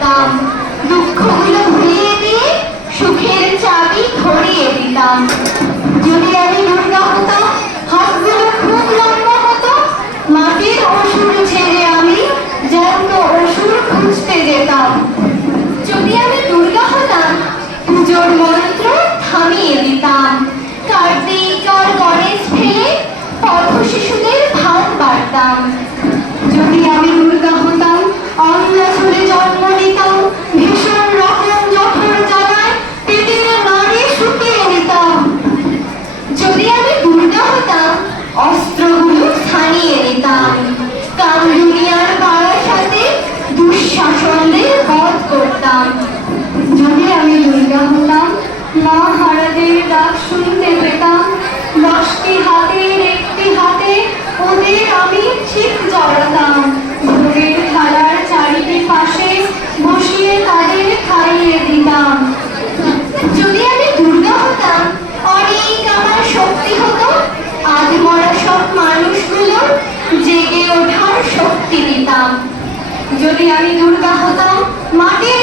পারতাম, দুঃখগুলো ভুলিয়ে দিয়ে সুখের চাবি ধরিয়ে দিতাম। যদি আমি দুর্গা হতাম, হাতগুলো খুব লম্বা হতো, মাটির অসুর ছেড়ে আমি জ্যান্ত অসুর খুঁজতে যেতাম। যদি আমি দুর্গা হতাম, পুজোর মন্ত্র থামিয়ে দিতাম, কার্তিক আর গণেশ ফেলে পথ শিশুদের ভাত বাড়তাম। যদি আমি দুর্গা হতাম, অন্নছলে জন্ম নিতাম, ভীষণ রকম জঠর জ্বালায় পেটের নাড়ি শুকিয়ে নিতাম। যদি আমি দুর্গা হতাম, অস্ত্রগুলো ছানিয়ে নিতাম, কামদুনিয়ার বারাসাতে দুঃশাসনদের বধ করতাম। যদি আমি দুর্গা হতাম, মা হারাদের ডাক শুনতে পেতাম, 10টি হাতের একটি হাতে ওদের আমি ঠিক জড়াতাম, ভোগের থালার চারিটি পাশে বসিয়ে তাদের খাইয়ে দিতাম। যদি আমি দুর্গা হতাম, অনেক আমার শক্তি হতো, আধমরা সব মানুষগুলো জেগে ওঠার শক্তি দিতাম। যদি আমি দুর্গা হতাম, মাটির